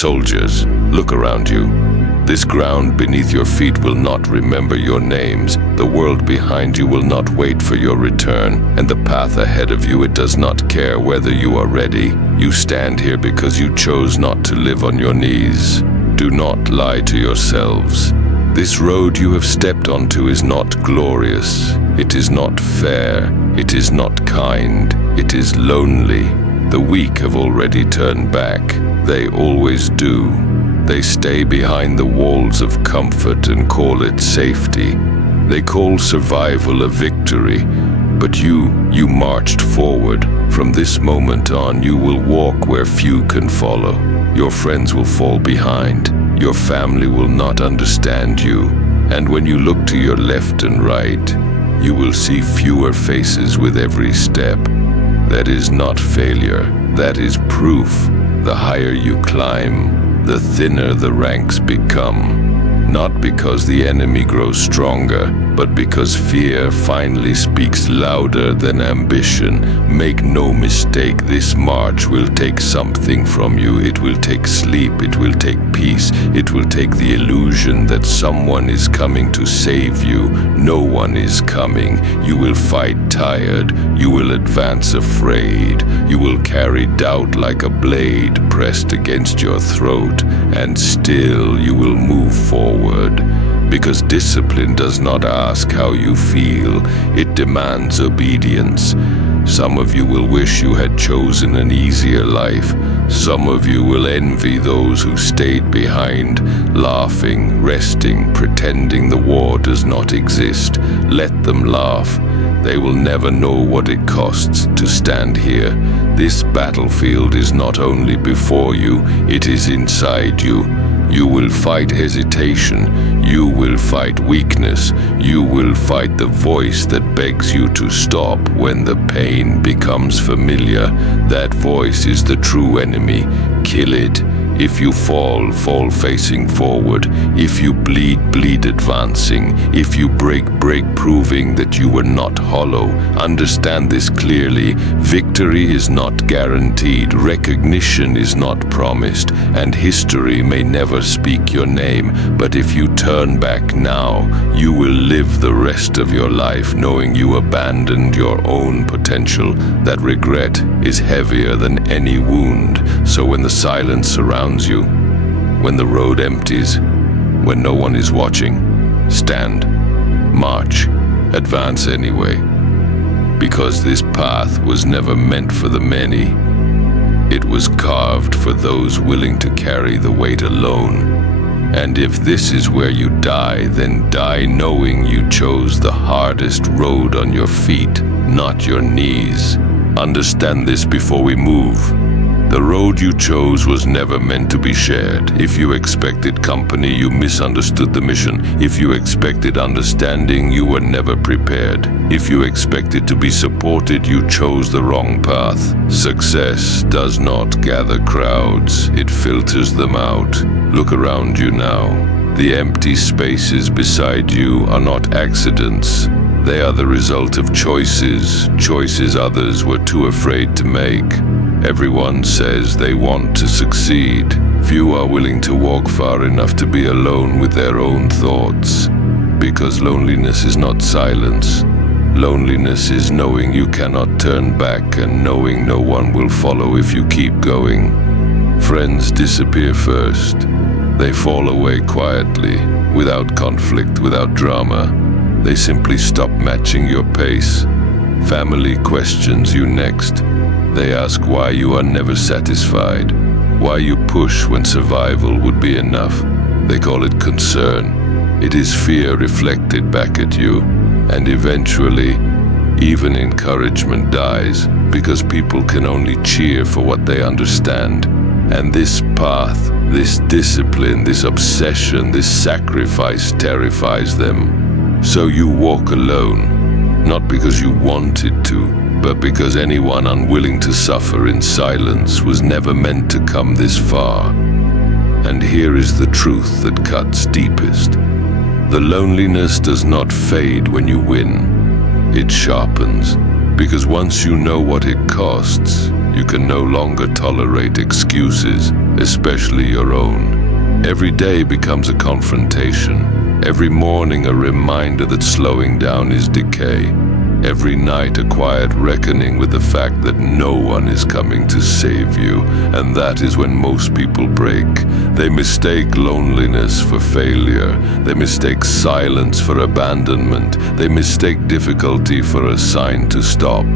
Soldiers, look around you. This ground beneath your feet will not remember your names. The world behind you will not wait for your return. And the path ahead of you, it does not care whether you are ready. You stand here because you chose not to live on your knees. Do not lie to yourselves. This road you have stepped onto is not glorious. It is not fair. It is not kind. It is lonely. The weak have already turned back. They always do. They stay behind the walls of comfort and call it safety. They call survival a victory. But you marched forward. From this moment on, you will walk where few can follow. Your friends will fall behind. Your family will not understand you. And when you look to your left and right, you will see fewer faces with every step. That is not failure. That is proof. The higher you climb, the thinner the ranks become. Not because the enemy grows stronger, but because fear finally speaks louder than ambition. Make no mistake, this march will take something from you. It will take sleep, it will take peace, it will take the illusion that someone is coming to save you. No one is coming. You will fight tired, you will advance afraid, you will carry doubt like a blade pressed against your throat, and still you will move forward. Because discipline does not ask how you feel, it demands obedience. Some of you will wish you had chosen an easier life. Some of you will envy those who stayed behind, laughing, resting, pretending the war does not exist. Let them laugh. They will never know what it costs to stand here. This battlefield is not only before you, it is inside you. You will fight hesitation. You will fight weakness. You will fight the voice that begs you to stop when the pain becomes familiar. That voice is the true enemy. Kill it. If you fall, fall facing forward. If you bleed, bleed advancing. If you break, break proving that you were not hollow. Understand this clearly. Victory is not guaranteed. Recognition is not promised. And history may never speak your name. But if you turn back now, you will live the rest of your life knowing you abandoned your own potential. That regret is heavier than any wound. So when the silence surrounds you, when the road empties, when no one is watching, stand, march, advance anyway. Because this path was never meant for the many. It was carved for those willing to carry the weight alone. And if this is where you die, then die knowing you chose the hardest road on your feet, not your knees. Understand this before we move. The road you chose was never meant to be shared. If you expected company, you misunderstood the mission. If you expected understanding, you were never prepared. If you expected to be supported, you chose the wrong path. Success does not gather crowds, it filters them out. Look around you now. The empty spaces beside you are not accidents. They are the result of choices others were too afraid to make. Everyone says they want to succeed. Few are willing to walk far enough to be alone with their own thoughts. Because loneliness is not silence. Loneliness is knowing you cannot turn back and knowing no one will follow if you keep going. Friends disappear first. They fall away quietly, without conflict, without drama. They simply stop matching your pace. Family questions you next. They ask why you are never satisfied, why you push when survival would be enough. They call it concern. It is fear reflected back at you, and eventually, even encouragement dies because people can only cheer for what they understand. And this path, this discipline, this obsession, this sacrifice terrifies them. So you walk alone, not because you wanted to, but because anyone unwilling to suffer in silence was never meant to come this far. And here is the truth that cuts deepest. The loneliness does not fade when you win. It sharpens, Because once you know what it costs, you can no longer tolerate excuses, especially your own. Every day becomes a confrontation. Every morning a reminder that slowing down is decay. Every night a quiet reckoning with the fact that no one is coming to save you, and that is when most people break. They mistake loneliness for failure. They mistake silence for abandonment. They mistake difficulty for a sign to stop.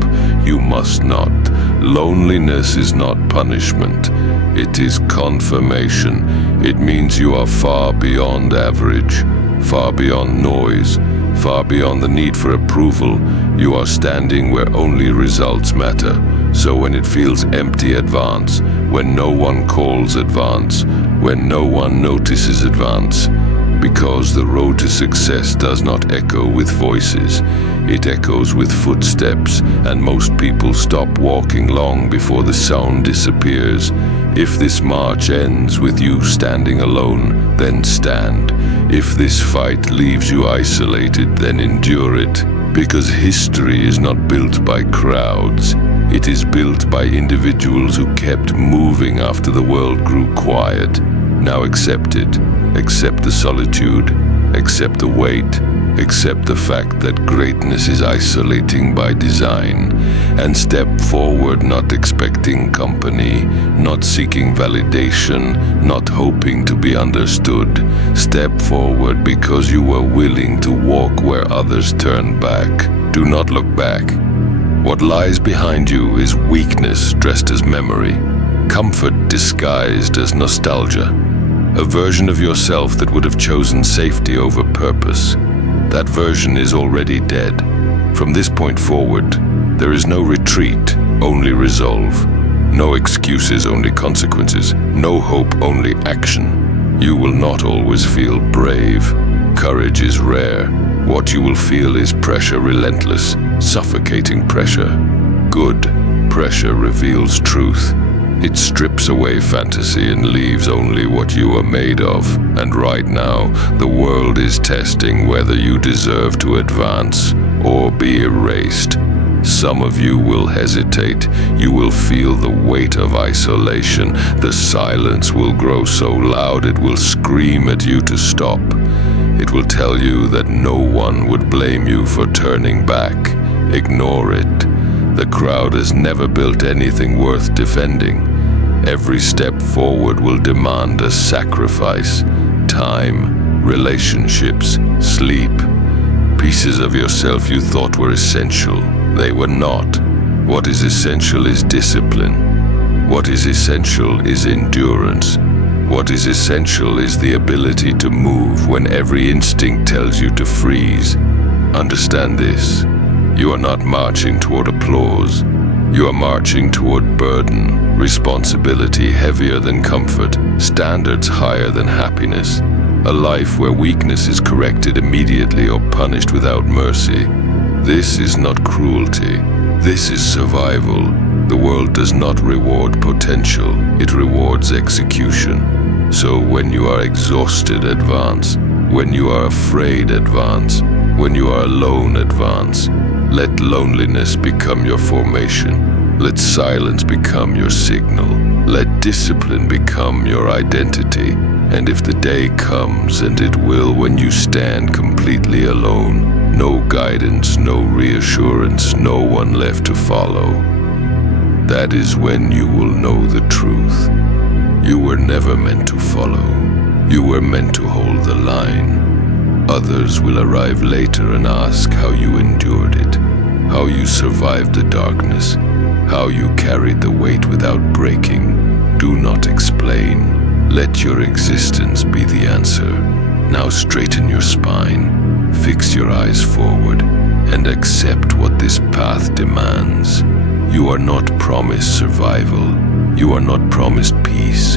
You must not. Loneliness is not punishment. It is confirmation. It means you are far beyond average, far beyond noise, far beyond the need for approval. You are standing where only results matter. So when it feels empty, advance. When no one calls, advance. When no one notices, advance. Because the road to success does not echo with voices. It echoes with footsteps, and most people stop walking long before the sound disappears. If this march ends with you standing alone, then stand. If this fight leaves you isolated, then endure it. Because history is not built by crowds. It is built by individuals who kept moving after the world grew quiet. Now accept it. Accept the solitude. Accept the weight. Accept the fact that greatness is isolating by design, and step forward not expecting company, not seeking validation, not hoping to be understood. Step forward because you were willing to walk where others turned back. Do not look back. What lies behind you is weakness dressed as memory, comfort disguised as nostalgia, a version of yourself that would have chosen safety over purpose. That version is already dead. From this point forward, there is no retreat, only resolve. No excuses, only consequences. No hope, only action. You will not always feel brave. Courage is rare. What you will feel is pressure, relentless, suffocating pressure. Good pressure reveals truth. It strips away fantasy and leaves only what you are made of. And right now, the world is testing whether you deserve to advance or be erased. Some of you will hesitate. You will feel the weight of isolation. The silence will grow so loud it will scream at you to stop. It will tell you that no one would blame you for turning back. Ignore it. The crowd has never built anything worth defending. Every step forward will demand a sacrifice. Time, relationships, sleep. Pieces of yourself you thought were essential. They were not. What is essential is discipline. What is essential is endurance. What is essential is the ability to move when every instinct tells you to freeze. Understand this. You are not marching toward applause. You are marching toward burden, responsibility heavier than comfort, standards higher than happiness, a life where weakness is corrected immediately or punished without mercy. This is not cruelty. This is survival. The world does not reward potential. It rewards execution. So when you are exhausted, advance. When you are afraid, advance. When you are alone, advance. Let loneliness become your formation. Let silence become your signal. Let discipline become your identity. And if the day comes, and it will, when you stand completely alone, no guidance, no reassurance, no one left to follow, that is when you will know the truth. You were never meant to follow. You were meant to hold the line. Others will arrive later and ask how you endured it, how you survived the darkness, how you carried the weight without breaking. Do not explain. Let your existence be the answer. Now straighten your spine, fix your eyes forward, and accept what this path demands. You are not promised survival. You are not promised peace.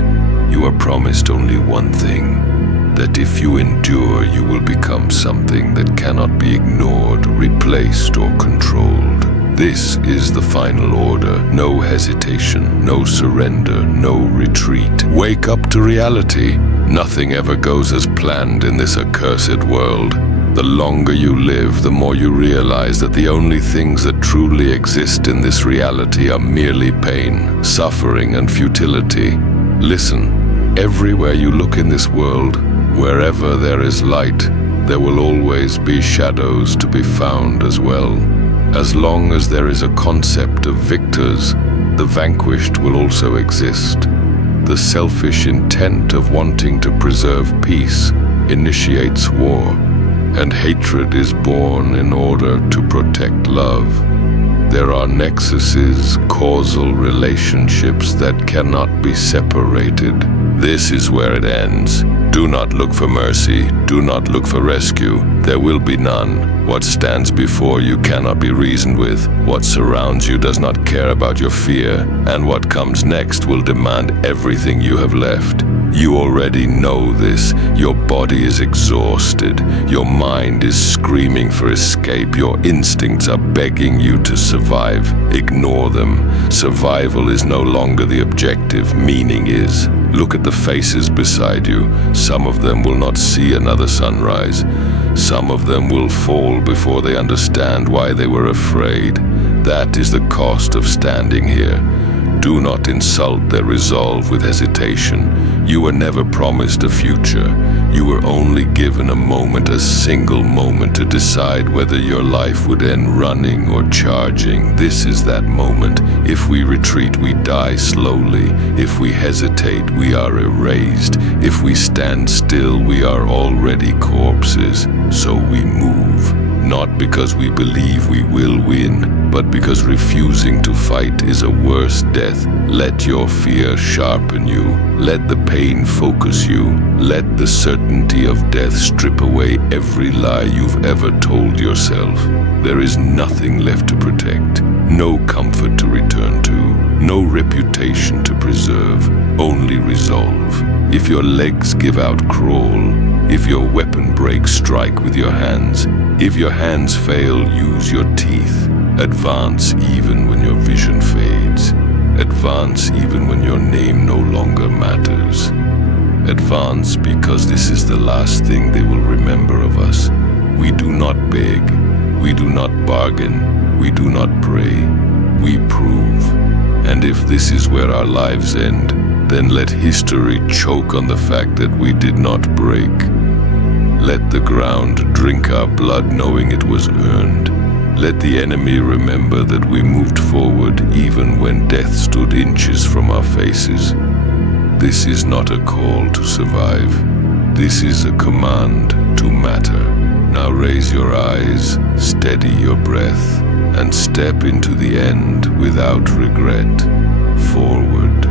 You are promised only one thing, that if you endure, you will become something that cannot be ignored, replaced, or controlled. This is the final order. No hesitation, no surrender, no retreat. Wake up to reality. Nothing ever goes as planned in this accursed world. The longer you live, the more you realize that the only things that truly exist in this reality are merely pain, suffering, and futility. Listen, everywhere you look in this world, wherever there is light, there will always be shadows to be found as well. As long as there is a concept of victors, the vanquished will also exist. The selfish intent of wanting to preserve peace initiates war, and hatred is born in order to protect love. There are nexuses, causal relationships that cannot be separated. This is where it ends. Do not look for mercy, do not look for rescue. There will be none. What stands before you cannot be reasoned with. What surrounds you does not care about your fear, and what comes next will demand everything you have left. You already know this. Your body is exhausted. Your mind is screaming for escape. Your instincts are begging you to survive. Ignore them. Survival is no longer the objective. Meaning is. Look at the faces beside you. Some of them will not see another sunrise. Some of them will fall before they understand why they were afraid. That is the cost of standing here. Do not insult their resolve with hesitation. You were never promised a future. You were only given a moment, a single moment, to decide whether your life would end running or charging. This is that moment. If we retreat, we die slowly. If we hesitate, we are erased. If we stand still, we are already corpses. So we move. Not because we believe we will win, but because refusing to fight is a worse death. Let your fear sharpen you. Let the pain focus you. Let the certainty of death strip away every lie you've ever told yourself. There is nothing left to protect, no comfort to return to, no reputation to preserve, only resolve. If your legs give out, crawl. If your weapon breaks, strike with your hands. If your hands fail, use your teeth. Advance even when your vision fades. Advance even when your name no longer matters. Advance because this is the last thing they will remember of us. We do not beg. We do not bargain. We do not pray. We prove. And if this is where our lives end, then let history choke on the fact that we did not break. Let the ground drink our blood knowing it was earned. Let the enemy remember that we moved forward even when death stood inches from our faces. This is not a call to survive. This is a command to matter. Now raise your eyes, steady your breath, and step into the end without regret. Forward.